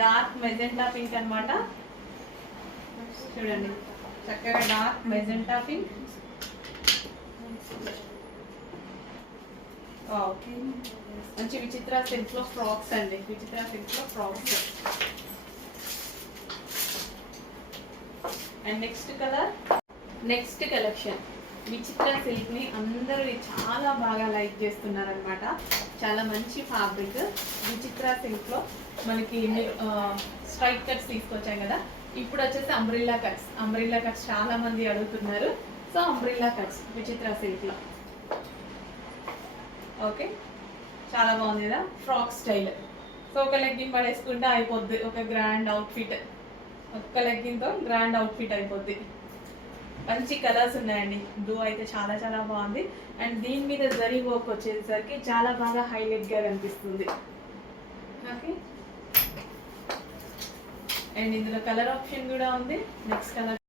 Dark magenta pink అన్నమాట. చూడండి చక్కగా డార్క్ మెజెంటా పింక్. మంచి విచిత్ర సిల్క్ లో ఫ్రాక్స్ అండి, విచిత్ర సిల్క్ లో ఫ్రాక్స్. అండ్ నెక్స్ట్ కలెక్షన్ విచిత్ర సిల్క్ ని అందరూ చాలా బాగా లైక్ చేస్తున్నారనమాట. చాలా మంచి ఫ్యాబ్రిక్ విచిత్ర సిల్క్ లో మనకి స్ట్రైట్ కట్స్ తీసుకొచ్చాం కదా. ఇప్పుడు వచ్చేసి అంబ్రిల్లా కట్స్ చాలా మంది అడుగుతున్నారు. సో అంబ్రిల్లా కట్స్ విచిత్ర సిల్క్ లో. ఓకే, చాలా బాగుంది కదా ఫ్రాక్ స్టైల్. సో ఒక లెగ్గిన్ పడేసుకుంటే అయిపోద్ది, ఒక గ్రాండ్ అవుట్ఫిట్. ఒక్క లెగ్గిన్తో గ్రాండ్ అవుట్ఫిట్ అయిపోద్ది. మంచి కలర్స్ ఉన్నాయండి. బ్లూ అయితే చాలా చాలా బాగుంది. అండ్ దీని మీద జరీ వర్క్ వచ్చేసరికి చాలా బాగా హైలైట్గా కనిపిస్తుంది. ఓకే, అండ్ ఇందులో కలర్ ఆప్షన్ కూడా ఉంది. Next colour.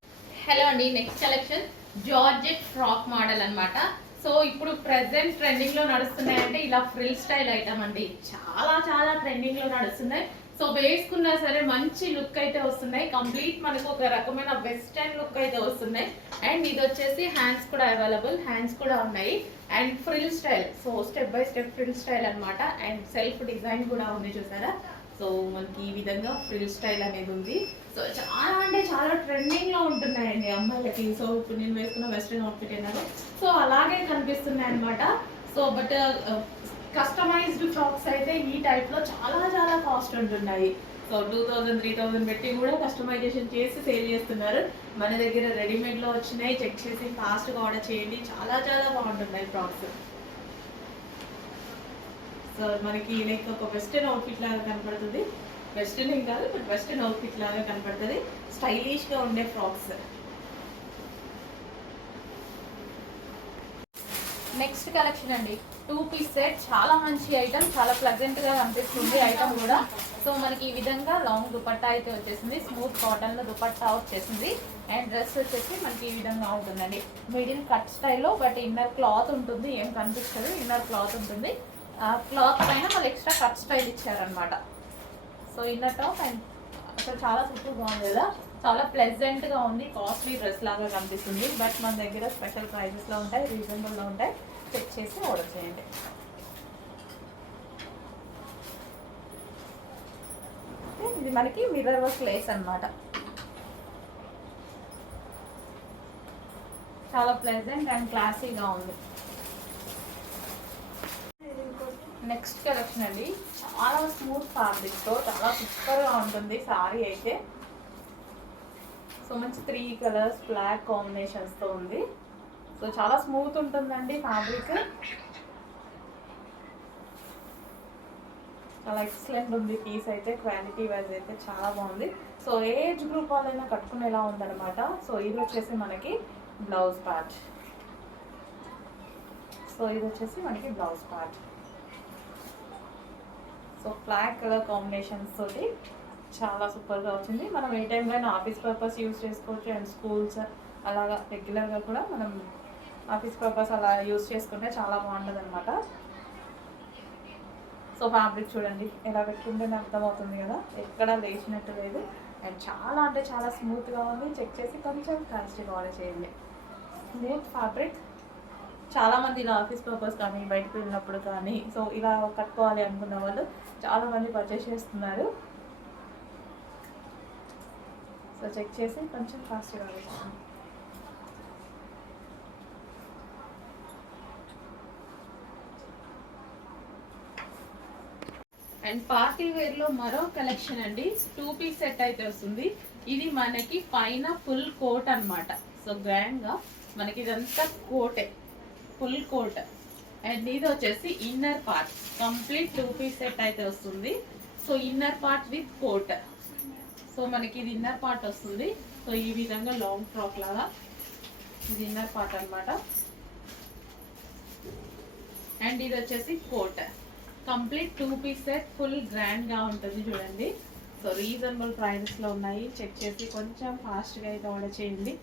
హలో అండి, next collection georgette frock model అనమాట. సో ఇప్పుడు ప్రెసెంట్ ట్రెండింగ్ లో నడుస్తున్నాయంటే ఇలా ఫ్రిల్ స్టైల్ ఐటమ్ అండి. చాలా చాలా ట్రెండింగ్ లో నడుస్తున్నాయి. సో వేసుకున్నా సరే మంచి లుక్ అయితే వస్తున్నాయి. కంప్లీట్ మనకు ఒక రకమైన వెస్టర్న్ లుక్ అయితే వస్తున్నాయి. అండ్ ఇది వచ్చేసి హ్యాండ్స్ కూడా అవైలబుల్, హ్యాండ్స్ కూడా ఉన్నాయి. And frill style, so step by step frill style అనమాట. అండ్ సెల్ఫ్ డిజైన్ కూడా ఉంది చూసారా. సో మనకి ఈ విధంగా ఫ్రిల్ స్టైల్ అనేది ఉంది. సో చాలా అంటే చాలా ట్రెండింగ్ లో ఉంటున్నాయండి అమ్మాయిలకి. సో ఇప్పుడు నేను వేసుకున్న వెస్ట్రన్ అవుట్ఫిట్ ఏనాడు సో అలాగే కనిపిస్తున్నాయి అనమాట. సో బట్ కస్టమైజ్డ్ ఫ్రాక్స్ అయితే ఈ టైప్ లో చాలా చాలా కాస్ట్ ఉంటున్నాయి. సో 2000 3000 పెట్టి కూడా కస్టమైజేషన్ చేసి సేల్ చేస్తున్నారు. మన దగ్గర రెడీమేడ్ లో వచ్చినాయి. చెక్ చేసి ఫాస్ట్ గా ఆర్డర్ చేయండి. చాలా చాలా బాగుంటున్నాయి ఫ్రాక్స్. సో మనకి లైక్ ఒక వెస్టర్న్ అవుట్ఫిట్ లాగా కనపడుతుంది. వెస్టర్న్ ఏం కాదు, బట్ వెస్టర్న్ అవుట్ఫిట్ లాగా కనపడుతుంది. స్టైలిష్ గా ఉండే ఫ్రాక్స్. నెక్స్ట్ కలెక్షన్ అండి, 2 పీస్ సెట్. చాలా మంచి ఐటమ్, చాలా ప్లెజెంట్ గా కనిపిస్తుంది ఐటమ్ కూడా. సో మనకి ఈ విధంగా లాంగ్ దుపట్టా అయితే వచ్చేసింది. స్మూత్ కాటన్ లో దుపట్టా వచ్చేసింది. అండ్ డ్రెస్ వచ్చేసి మనకి ఈ విధంగా ఉంటుందండి. మిడిల్ కట్ స్టైల్లో, బట్ ఇన్నర్ క్లాత్ ఉంటుంది. ఏం కనిపిస్తుంది, ఇన్నర్ క్లాత్ ఉంటుంది. క్లాత్ పైన మళ్ళీ ఎక్స్ట్రా కట్ స్టైల్ ఇచ్చారనమాట. So inner top. అండ్ అసలు చాలా సూపర్ బాగుంది కదా, చాలా ప్లెజెంట్గా ఉంది. కాస్ట్లీ డ్రెస్ లాగా కనిపిస్తుంది. బట్ మన దగ్గర స్పెషల్ ప్రైజెస్లో ఉంటాయి, రీజనబుల్లో ఉంటాయి. చెక్ చేసి ఆర్డర్ చేయండి. ఇది మనకి మిర్రర్ వర్క్ లేస్ అనమాట. చాలా ప్లెజెంట్ అండ్ క్లాసీగా ఉంది. నెక్స్ట్ కలెక్షన్ అండి, చాలా స్మూత్ ఫ్యాబ్రిక్తో చాలా సూపర్గా ఉంటుంది సారీ అయితే. సో మంచి 3 కలర్స్ బ్లాక్ కాంబినేషన్స్తో ఉంది. సో చాలా స్మూత్ ఉంటుందండి ఫ్యాబ్రిక్. చాలా ఎక్సలెంట్ ఉంది పీస్ అయితే. క్వాలిటీ వైజ్ అయితే చాలా బాగుంది. సో ఏజ్ గ్రూప్ వాళ్ళైనా కట్టుకునేలా ఉందన్నమాట. సో ఇది వచ్చేసి మనకి బ్లౌజ్ పార్ట్. సో ఇది వచ్చేసి మనకి blouse part. So black colour combinations తోటి చాలా సూపర్గా వచ్చింది. మనం ఏ టైంలో అయినా ఆఫీస్ పర్పస్ యూజ్ చేసుకోవచ్చు. అండ్ స్కూల్స్ అలాగా రెగ్యులర్గా కూడా మనం ఆఫీస్ పర్పస్ అలా యూజ్ చేసుకుంటే చాలా బాగుంటుంది అనమాట. సో ఫ్యాబ్రిక్ చూడండి ఎలా పెట్టుకుంటేనే అర్థమవుతుంది కదా, ఎక్కడా లేచినట్టు లేదు. అండ్ చాలా అంటే చాలా స్మూత్గా ఉంది. చెక్ చేసి కొంచెం కాస్ట్గా ఆర్డర్ చేయండి. Smooth fabric. చాలామంది ఇలా ఆఫీస్ పర్పస్ కానీ బయటకు వెళ్ళినప్పుడు కానీ సో ఇలా కట్టుకోవాలి అనుకున్న వాళ్ళు చాలామంది పర్చేస్ చేస్తున్నారు. సో చెక్ చేసి కొంచెం ఫాస్ట్గా వేసాను. అండ్ పార్టీ వేర్లో మరో కలెక్షన్ అండి. 2 పీస్ సెట్ అయితే వస్తుంది. ఇది మనకి పైన ఫుల్ కోట్ అనమాట. సో గ్రాండ్గా మనకి ఇదంతా కోటే, ఫుల్ కోట్. అండ్ ఇది వచ్చేసి inner part. Complete 2 piece set అయితే వస్తుంది. So inner part with coat. So మనకి ఇది ఇన్నర్ పార్ట్ వస్తుంది. సో ఈ విధంగా లాంగ్ ఫ్రాక్ లాగా ఇది ఇన్నర్ పార్ట్ అనమాట. అండ్ ఇది వచ్చేసి coat. Complete 2 piece set full గ్రాండ్గా ఉంటుంది చూడండి. సో రీజనబుల్ ప్రైజెస్లో ఉన్నాయి. చెక్ చేసి కొంచెం ఫాస్ట్గా అయితే ఆర్డర్ చేయండి.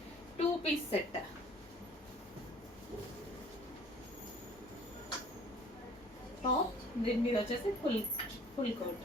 2 పీస్ సెట్. సో దీని మీద వచ్చేసి ఫుల్ కోట్.